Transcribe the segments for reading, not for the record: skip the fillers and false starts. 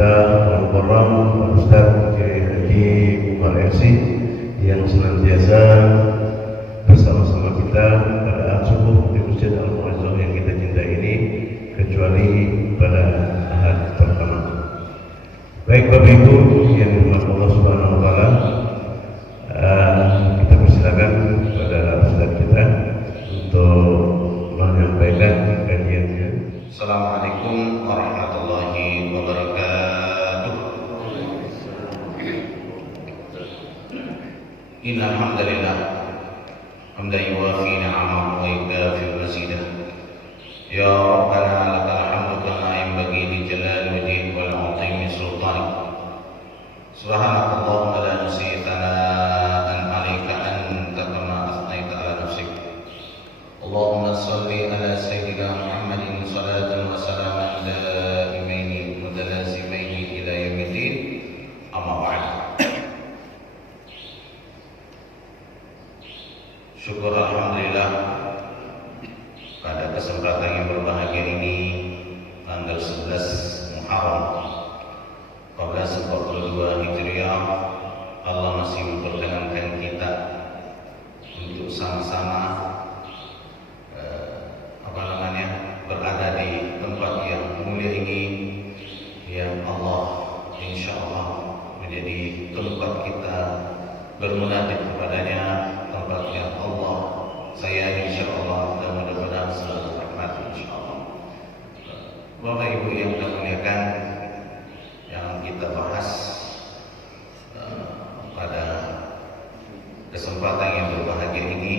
kita Al-Mukarram Ustaz Kiai Haji Umar MC yang senantiasa bersama-sama kita pada saat subuh di Masjid Al-Muazzam yang kita cintai ini, kecuali pada ahad pertama. Baik Bapak Ibu yang dirahmati Allah Subhanahu wa taala, kita persilakan kepada Ustaz kita untuk menyampaikan kajiannya. Assalamualaikum warahmatullahi wabarakatuh. Innal hamdalillah hamdan yuwafi ni'amahu wa yukafi mazidah. Ya Rabbana lakal hamdu kama yanbaghi li jalali wajhika wal 'azimi sultanik. Subhanakallahumma la nuhsi thana'an 'alaika anta kama athnaita 'ala nafsik. Allahumma shalli ala sayyidina Muhammadin salatan wa salaman daimaini mutalazimaini ila yaumiddin. Amma ba'd. Syukur alhamdulillah pada kesempatan yang berbahagia ini, tanggal 11 Muharram 1442 Hijriah, Allah masih memperkenankan kita untuk sama-sama berada di tempat yang mulia ini, yang Allah insya Allah menjadi tempat kita bermunajat kepadanya, tempat yang Allah sayangi insya Allah, dan mudah-mudahan selalu rahmat insya Allah. Bapak Ibu yang kita muliakan, yang kita bahas pada kesempatan yang berbahagia ini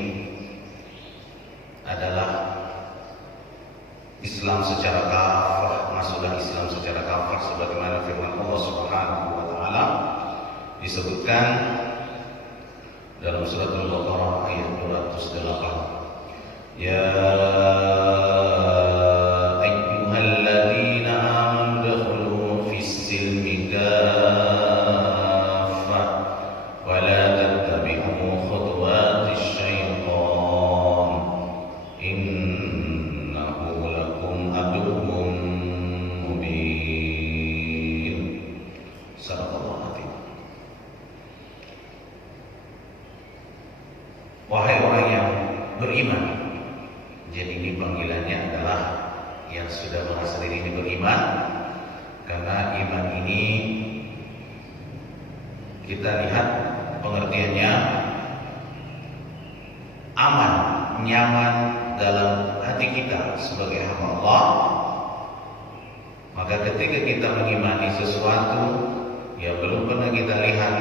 adalah Islam secara kafah, masuklah Islam secara kafah sebagaimana firman Allah Subhanahu wa taala disebutkan dalam surat Al-Baqarah ayat 208. Ya ayyuhalladzina amanu dakhulu fis-silmi kaffah wa la tattabi'u khutuwatis syaitan innahu lakum aduwwun mubin. Sallallahu alaihi. Wahai orang yang beriman. Jadi ini panggilannya adalah yang sudah merasa diri ini beriman, karena iman ini kita lihat pengertiannya aman, nyaman dalam hati kita sebagai hamba Allah. Maka ketika kita mengimani sesuatu yang belum pernah kita lihat,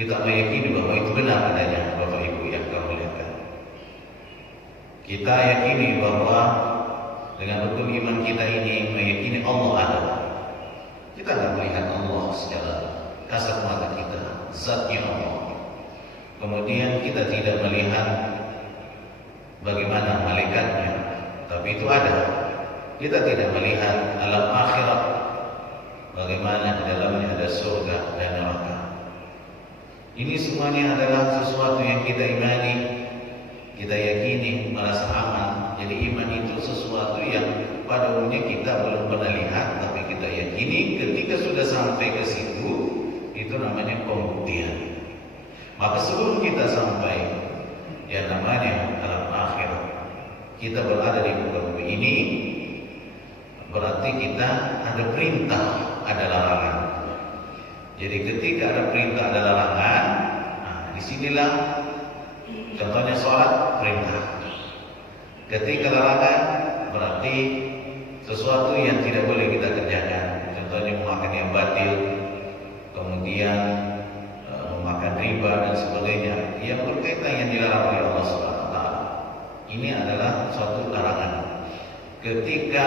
kita meyakini bahwa itu benar adanya. Bapak Ibu yang kami muliakan, kita yakini bahwa dengan rukun iman kita ini meyakini Allah ada. Kita tidak melihat Allah secara kasat mata kita, zatnya Allah. Kemudian kita tidak melihat bagaimana malaikatnya, tapi itu ada. Kita tidak melihat alam akhirat, bagaimana di dalamnya ada surga dan neraka. Ini semuanya adalah sesuatu yang kita imani, kita yakini, merasa aman. Jadi iman itu sesuatu yang pada umumnya kita belum pernah lihat, tapi kita yakini. Ketika sudah sampai ke situ, itu namanya pembuktian. Maka sebelum kita sampai yang namanya alam akhir, kita berada di muka bumi ini, berarti kita ada perintah, ada larangan. Jadi ketika ada perintah, ada larangan, disinilah contohnya sholat, perintah. Ketika larangan, berarti sesuatu yang tidak boleh kita kerjakan. Contohnya memakan yang batil, kemudian memakan riba dan sebagainya, yang berkaitan yang dilarang oleh Allah Subhanahu wa taala. Ini adalah suatu larangan. Ketika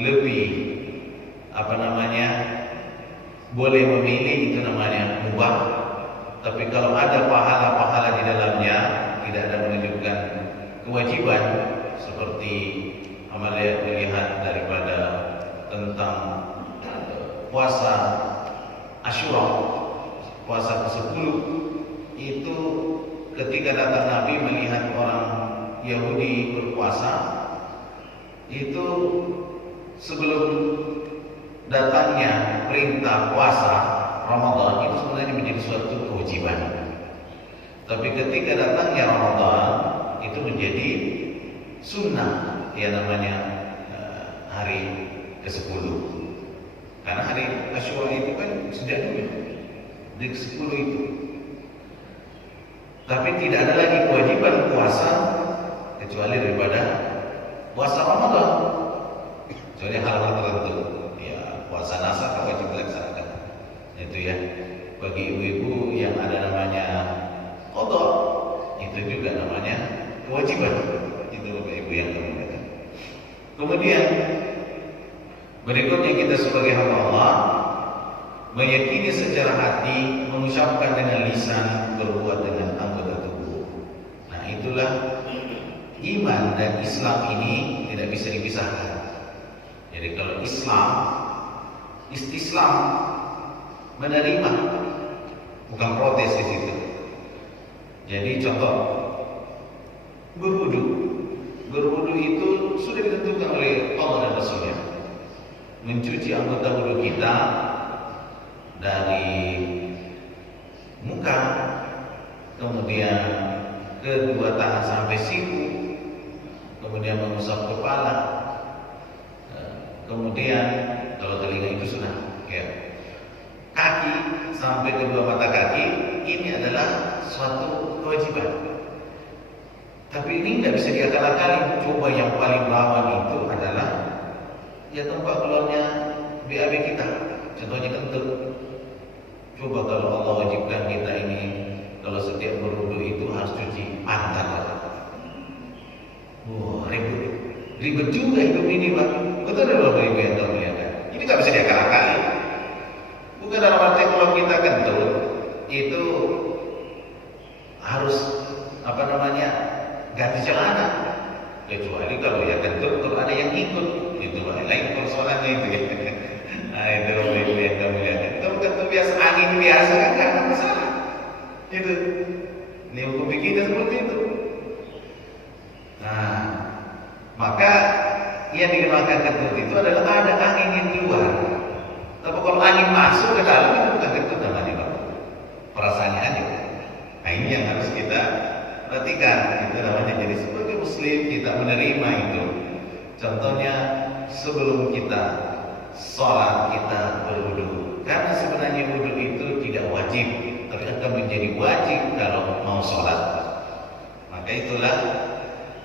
lebih boleh memilih, itu namanya mubah. Tapi kalau ada pahala-pahala di dalamnya, tidak ada menunjukkan kewajiban, seperti Amalia melihat daripada tentang puasa Asyura, puasa ke-10, itu ketika datang Nabi melihat orang Yahudi berpuasa, itu sebelum datangnya perintah puasa Ramadan itu sebenarnya menjadi suatu kewajiban. Tapi ketika datangnya Ramadan itu menjadi sunnah, ya namanya hari ke-10. Karena hari Asyura itu kan sejak dulu di ke-10 itu. Tapi tidak ada lagi kewajiban puasa kecuali daripada puasa Ramadan. Kecuali hal-hal tertentu. Ya, puasa nasar wajib dilaksanakan. Itu ya. Bagi ibu-ibu yang ada namanya qada, itu juga namanya kewajiban. Itu bagi ibu yang kemudian. Kemudian berikutnya kita sebagai hamba Allah meyakini secara hati, mengucapkan dengan lisan, berbuat dengan anggota tubuh. Nah, itulah iman dan Islam ini tidak bisa dipisahkan. Jadi kalau Islam, istislam, menerima, bukan protes di situ. Jadi contoh, berwudu itu sudah ditentukan oleh Allah dan Rasulnya. Mencuci anggota wudu kita dari muka, kemudian kedua tangan sampai siku, kemudian mengusap kepala, kemudian kalau telinga itu sudah ya, kaki sampai kedua mata kaki. Ini adalah suatu kewajiban. Tapi ini tidak bisa diakal-akali. Coba yang paling rawan itu adalah ya tempat keluarnya BAB kita. Contohnya kentut. Coba kalau Allah wajibkan kita ini, kalau setiap berwudu itu harus cuci pantat. Wah, ribet juga hidup ini, Pak. Betul tidak Bapak Ibu yang tahu lihat? Ini tak bisa diakal-akali. Bukan dalam arti kalau kita kentut itu harus ganti celana. Kecuali kalau ya kentut kalau ada yang ikut, itu lain persoalannya itu ya. Nah, itu Bapak Ibu yang tahu lihat. Kentut biasa angin biasa kan nggak ada masalah. Itu. Ini hukum kita seperti itu. Nah, maka yang digunakan kentut itu adalah ada angin yang keluar. Tapi kalau angin masuk ke dalam itu bukan kentut namanya, Pak. Perasaannya aja. Nah, ini yang harus kita perhatikan. Itu namanya jadi sebagai muslim kita menerima itu. Contohnya sebelum kita sholat kita berwudu. Karena sebenarnya wudu itu tidak wajib, tapi akan menjadi wajib kalau mau sholat. Maka itulah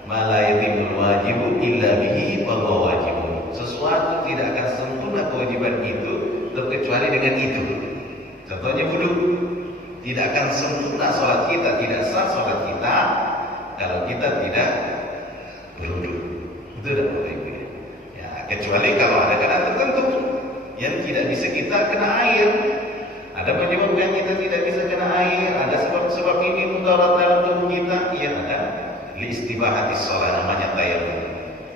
malayatimul wajibu illa bihi wa huwa wajibun. Sesuatu tidak akan sempurna kewajiban itu terkecuali dengan itu. Contohnya wudu. Tidak akan sempurna sholat kita, tidak sah sholat kita kalau kita tidak berwudu. Itu dah Bapak Ibu. Ya, kecuali kalau ada keadaan tertentu yang tidak bisa kita kena air. Ada penyebab yang kita tidak bisa kena air. Ada sebab-sebab ini mudarat dalam tubuh kita. Iya ada. Liistibahati sholat namanya tayammum.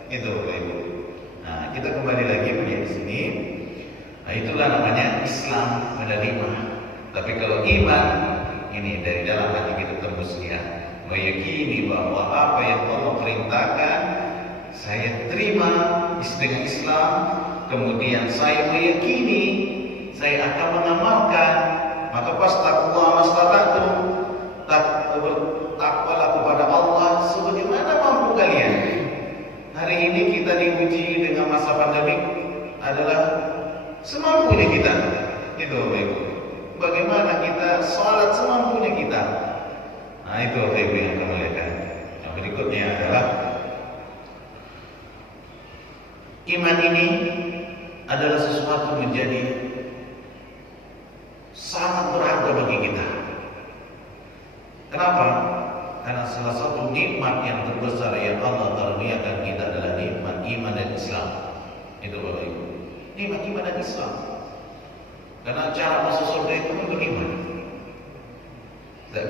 Itu Bapak Ibu. Nah, kita kembali lagi melihat di sini. Nah, itulah namanya Islam menerima. Tapi kalau iman ini dari dalam hati kita tembusnya, meyakini bahwa apa yang Allah perintahkan saya terima dengan Islam, kemudian saya meyakini saya akan mengamalkan, maka fastaqullaha mastata'tum, takwalah kepada Allah sebagaimana mampu kalian. Hari ini kita diuji dengan masa pandemi adalah semampunya kita. Itu Bapak Ibu. Bagaimana kita salat semampunya kita. Nah, itu Bapak Ibu yang kami lihat. Nah, berikutnya adalah iman ini adalah sesuatu menjadi sangat berharga bagi kita. Kenapa? Karena salah satu nikmat yang terbesar yang Allah karuniakan kita adalah nikmat iman dan Islam. Itu Bapak Ibu. Nikmat iman dan Islam. Karena cara masuk surga itu beriman. Tidak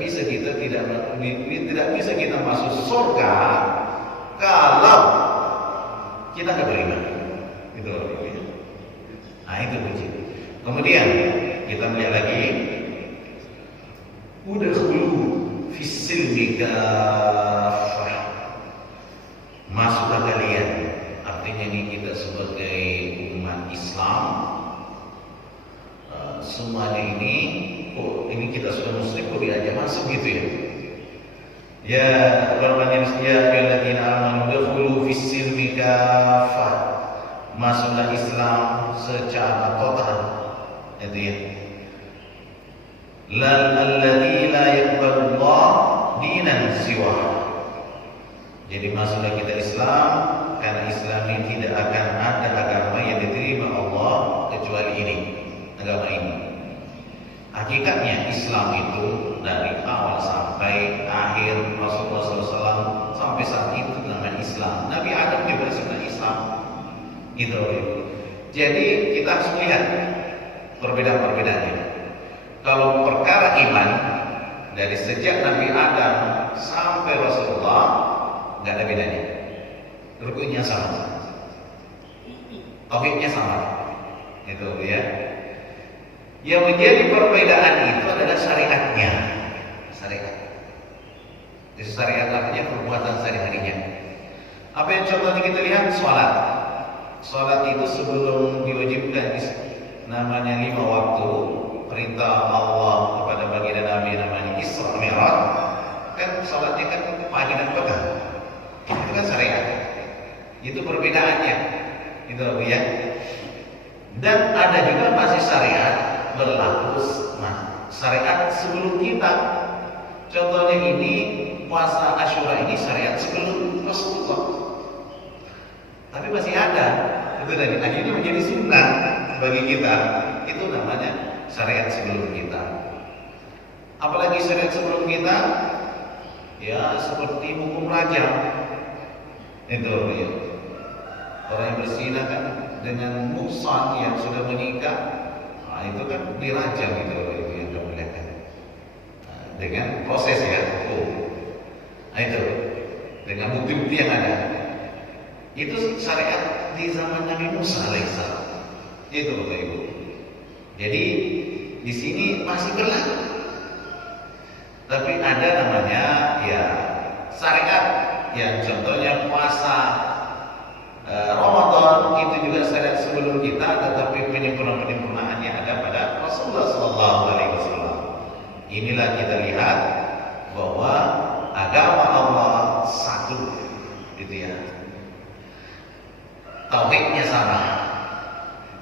bisa kita masuk surga kalau kita tidak beriman. Itu Bapak Ibu. Nah, itu kunci. Kemudian kita melihat lagi, udkhulu fis-silmi kaffah. Masuklah kalian. Artinya ini kita sebagai umat Islam semuanya ini, oh ini kita sudah muslim kok diajak masuk gitu ya. Ya Rabbana ya ayyuhalladzina amanu dukhulu fis-silmi kaffah. Masuklah Islam secara total. Itu ya. Alladzi la yaqbalu Allah dinan siwa. Jadi masuklah kita Islam karena Islam ini tidak akan ada agama yang diterima Allah kecuali ini, agama ini. Hakikatnya Islam itu dari awal sampai akhir Rasulullah SAW sampai saat itu namanya Islam. Nabi Adam juga disebut Islam. Gitu. Jadi kita harus melihat perbedaan-perbedaannya. Kalau perkara iman dari sejak Nabi Adam sampai Rasulullah nggak ada bedanya. Rukunnya sama, tauhidnya sama, itu ya. Yang menjadi perbedaan itu adalah syariatnya, syariat. Jadi syariat artinya perbuatan sehari-harinya. Apa yang contohnya kita lihat sholat. Sholat itu sebelum diwajibkan namanya 5 waktu. Perintah Allah kepada baginda Nabi namanya Isra Mi'raj. Kan sholatnya kan pagi dan petang. Itu kan syariat. Itu perbedaannya. Itu ya. Dan ada juga masih syariat berlaku syariat sebelum kita. Contohnya ini puasa Asyura ini syariat sebelum Rasulullah. Tapi masih ada. Itu dari akhirnya menjadi sunnah bagi kita. Itu namanya syariat sebelum kita. Apalagi syariat sebelum kita, ya seperti hukum rajam. Itu ya. Orang yang berzina kan dengan muhsan yang sudah menikah, nah, itu kan dirajam itu yang dimuliakan. Nah, dengan proses ya hukum. Nah, itu dengan bukti-bukti yang ada. Itu syariat di zaman Nabi Musa alaihissalam. Itu Bapak Ibu. Jadi di sini masih berlaku. Tapi ada namanya ya syariat yang contohnya puasa Ramadan itu juga syariat sebelum kita, tetapi penyempurnaannya ada pada Rasulullah SAW. Inilah kita lihat bahwa agama Allah satu, gitu ya. Tauhidnya sama,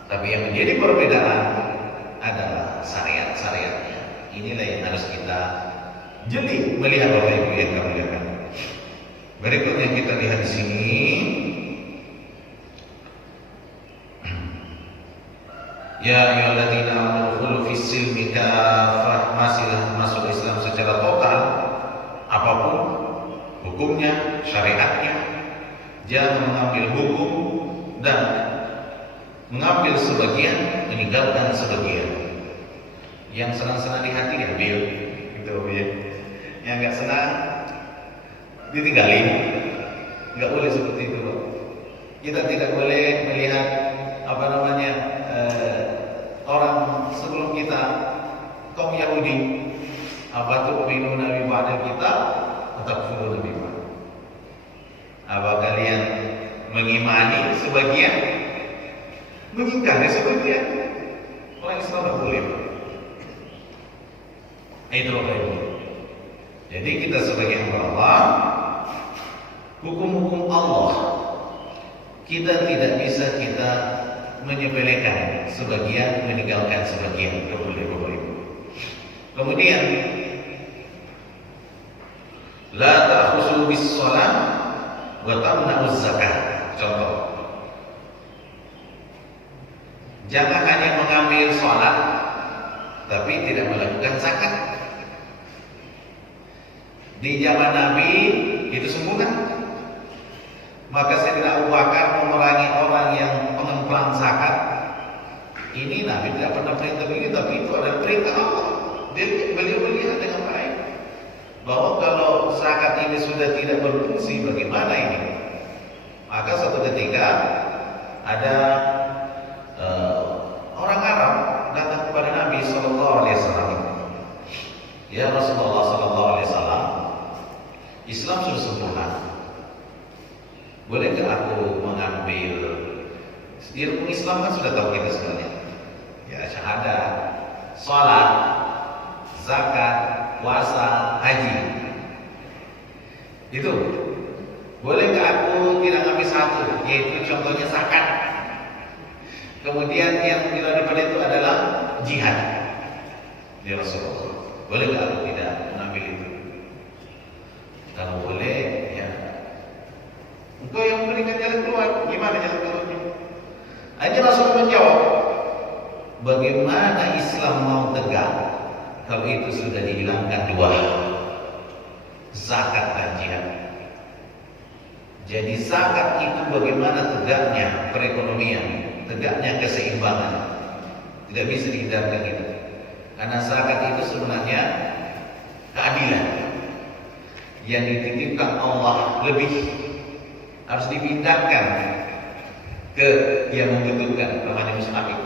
tapi yang menjadi perbedaan adalah syariat-syariatnya. Inilah yang harus kita jeli melihat Bapak Ibu yang kami lihat. Berikutnya kita lihat di sini. Ya ayyuhalladzina amanu udkhulu fis-silmi kaffah. Masuk Islam secara total, apapun hukumnya, syariatnya. Jangan mengambil hukum dan mengambil sebagian, meninggalkan sebagian. Yang senang-senang di hati diambil, gitu ya. Yang nggak senang ditinggalin. Nggak boleh seperti itu, Pak. Kita tidak boleh melihat apa namanya orang sebelum kita, kaum Yahudi, apa tuh minum Nabi pada kita atau furu Nabi pada. Apa kalian mengimani sebagian, mengingkari sebagian? Orang Islam tidak boleh. Itu Bapak Ibu. Jadi kita sebagai hamba Allah, hukum-hukum Allah kita tidak bisa kita menyepelekan sebagian, meninggalkan sebagian. Tidak boleh Bapak Ibu. Kemudian la ta'khusu bis-shalah wa tamna'uz zakat. Contoh, jangan hanya mengambil sholat tapi tidak melakukan zakat. Di zaman Nabi itu sempurna. Maka Sayyidina Abu Bakar memerangi orang yang pengemplang zakat. Ini Nabi tidak pernah perintah begini, tapi itu adalah perintah Allah. Beliau melihat dengan baik bahwa kalau zakat ini sudah tidak berfungsi, bagaimana ini? Maka suatu ketika ada orang Arab datang kepada Nabi SAW. Ya Rasulullah SAW, Islam sudah sempurna. Bolehkah aku mengambil? Di rukun Islam kan sudah tahu kita sebenarnya. Ya syahadat, sholat, zakat, puasa, haji. Itu boleh nggak aku tidak ngambil satu? Yaitu contohnya zakat. Kemudian yang daripada itu adalah jihad. Ya Rasulullah, boleh nggak aku tidak mengambil itu? Kalau boleh, ya. Engkau yang memberikan jalan keluar. Gimana jalan keluarnya? Hanya Rasul menjawab, bagaimana Islam mau tegak kalau itu sudah dihilangkan dua, zakat dan jihad. Jadi zakat itu bagaimana tegaknya perekonomian, tegaknya keseimbangan. Tidak bisa dihindarkan itu. Karena zakat itu sebenarnya keadilan yang dititipkan Allah lebih, harus dipindahkan ke yang membutuhkan, namanya mustahik.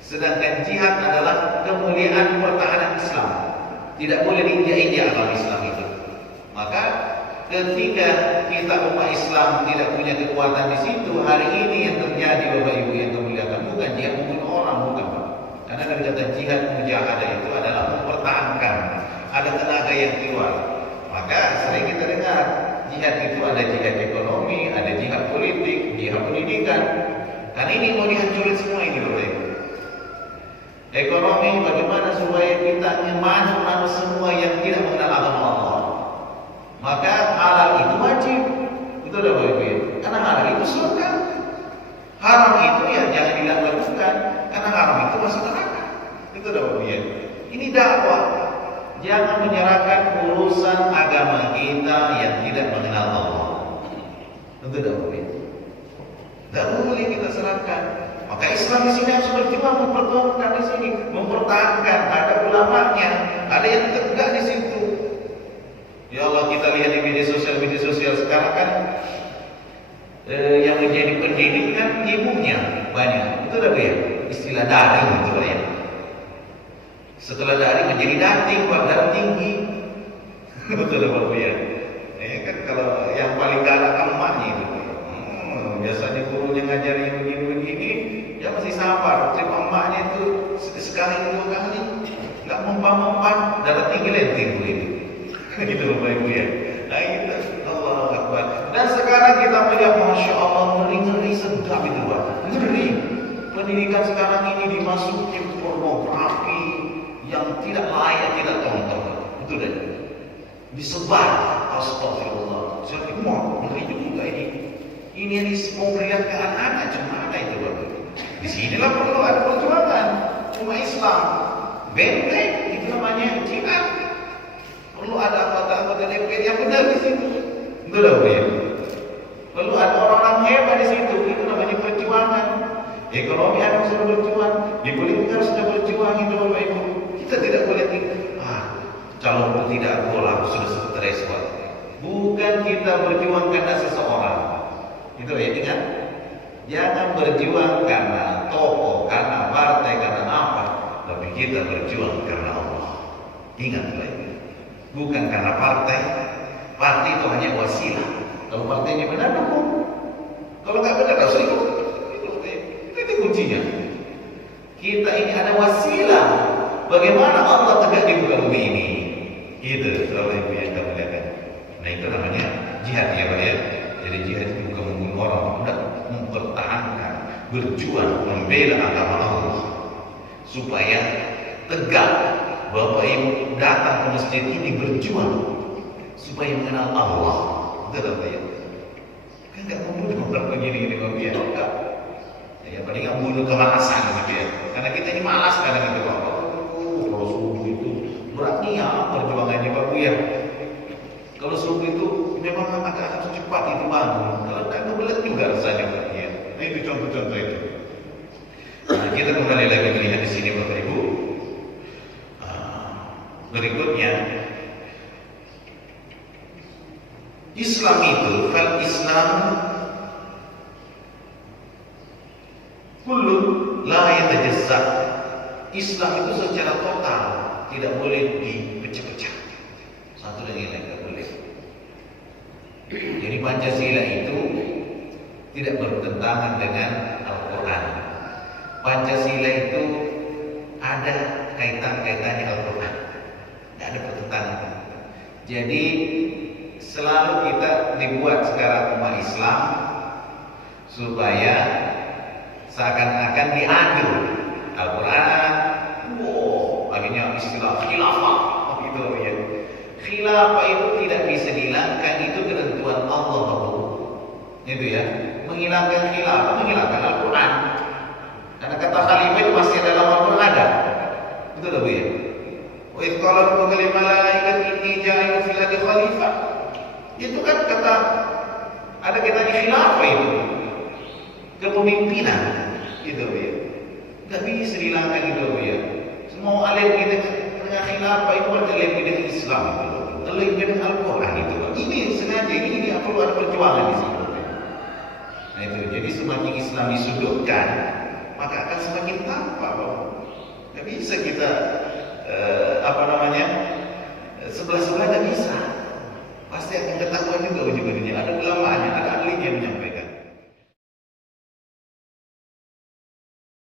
Sedangkan jihad adalah kemuliaan pertahanan Islam, tidak boleh diinjak-injak dalam Islam itu. Maka ketika kita umat Islam tidak punya kekuatan di situ, hari ini yang terjadi Bapak Ibu yang kemuliaan, bukan jihad membunuh orang, bukan Pak. Karena dari kata jihad mujahadah itu adalah mempertahankan, ada tenaga yang keluar. Maka sering kita dengar jihad itu ada jihad ekonomi, ada jihad politik, jihad pendidikan. Karena ini mau dihancurin semua ini Bapak Ibu. Ekonomi, bagaimana supaya kita maju semua yang tidak mengenal agama Allah. Maka halal itu wajib. Itu udah Bapak Ibu. Karena halal itu surga. Haram itu ya jangan dilakukan, karena haram itu masuk neraka. Itu udah Bapak Ibu. Ini dakwah. Jangan menyerahkan urusan agama kita yang tidak mengenal Allah. Itu udah Bapak Ibu. Tidak boleh kita serahkan. Maka Islam di sini harus berjuang mempertahankan di sini, mempertahankan. Ada ulamanya, ada yang tegak di situ. Ya Allah, kita lihat di media sosial sekarang kan yang menjadi pendidikan ibunya banyak. Itu udah ya, istilah daring itu ya. Setelah daring menjadi dating, darah tinggi. Betul Bapak ya. Ya kan kalau yang paling galak kan emaknya itu. Biasanya gurunya ngajarin begini-begini, dia masih sabar. Terima emaknya itu sekali dua kali, nggak mempan-mempan, darah tinggi lenting begitu. Gitu Bapak Ibu ya. Nah itu Allah Akbar. Dan sekarang kita melihat, masya Allah, ngeri-ngeri sedap itu Pak. Ngeri. Pendidikan sekarang ini dimasuki pornografi yang tidak layak kita tonton. Itu deh. Disebar. Astagfirullah. Jadi mau ngeri juga ini. Ini yang memberikan ke anak-anak, gimana itu Bapak? Di sinilah perlu ada perjuangan umat Islam. Benteng itu namanya jihad. Perlu ada anggota-anggota DPR yang benar di situ. Betul Bapak ya? Perlu ada orang-orang hebat di situ. Itu namanya perjuangan. Ekonomi harus sudah berjuang, di politik harus sudah berjuang itu Bapak Ibu. Kita tidak boleh calon itu tidak bola sudah stres Pak. Bukan kita berjuang karena seseorang. Itu ya, ingat. Jangan berjuang karena tokoh, karena partai, karena apa, tapi kita berjuang karena Allah. Ingat lagi. Bukan karena partai. Partai itu hanya wasilah. Kalau partainya benar dukung. Kalau nggak benar harus ikut. Itu kuncinya. Kita ini ada wasilah. Bagaimana Allah tegak di muka bumi ini? Itu kalau Ibu yang kamu lihat. Nah itu namanya jihad ya Pak ya. Jadi jihad itu bukan membunuh orang, tidak, mempertahankan, berjuang, membela agama Allah supaya tegak. Bapak Ibu datang ke masjid ini berjuang supaya mengenal Allah. Betul tak ya? Kan nggak membunuh orang begini-gini Bapak ya. Enggak. Ya paling nggak membunuh kemalasan gitu ya. Karena kita ini malas kadang itu Bapak. Kalau subuh itu beratnya ya perjuangannya Bapak ya. Kalau subuh itu memang agak cepat itu bangun. Kalau kan kebelet juga rasanya Pak ya. Nah itu contoh-contoh itu. Nah, kita kembali lagi melihat di sini Bapak Ibu. Berikutnya, Islam itu fal Islam kullu la yatajazza. Islam itu secara total tidak boleh dipecah-pecah. Satu dan yang lain tidak boleh. Jadi Pancasila itu tidak bertentangan dengan Al-Quran. Pancasila itu ada kaitan-kaitannya Al-Quran, nggak ada pertentangan. Jadi selalu kita dibuat sekarang umat Islam supaya seakan-akan diadu Al-Quran. Akhirnya istilah khilafah, gitu ya. Khilafah itu tidak bisa dihilangkan, itu ketentuan Allah. Itu ya, menghilangkan khilafah, menghilangkan Al-Quran. Karena kata khalifah itu masih dalam Al-Quran ada. Betul tak Bu ya? Wa idh qala rabbuka lil malaikati inni ja'ilun fil ardi khalifah. Itu kan kata ada kaitannya khilafah itu. Kepemimpinan gitu ya. Enggak bisa dihilangkan itu ya. Semua alim kita dengan khilafah itu berkaitan dengan Islam itu. Terkait dengan Al-Quran itu. Ini sengaja ini perlu ada perjuangan di sini. Nah itu, jadi semakin Islam disudutkan, maka akan semakin tampak bahwa tidak bisa kita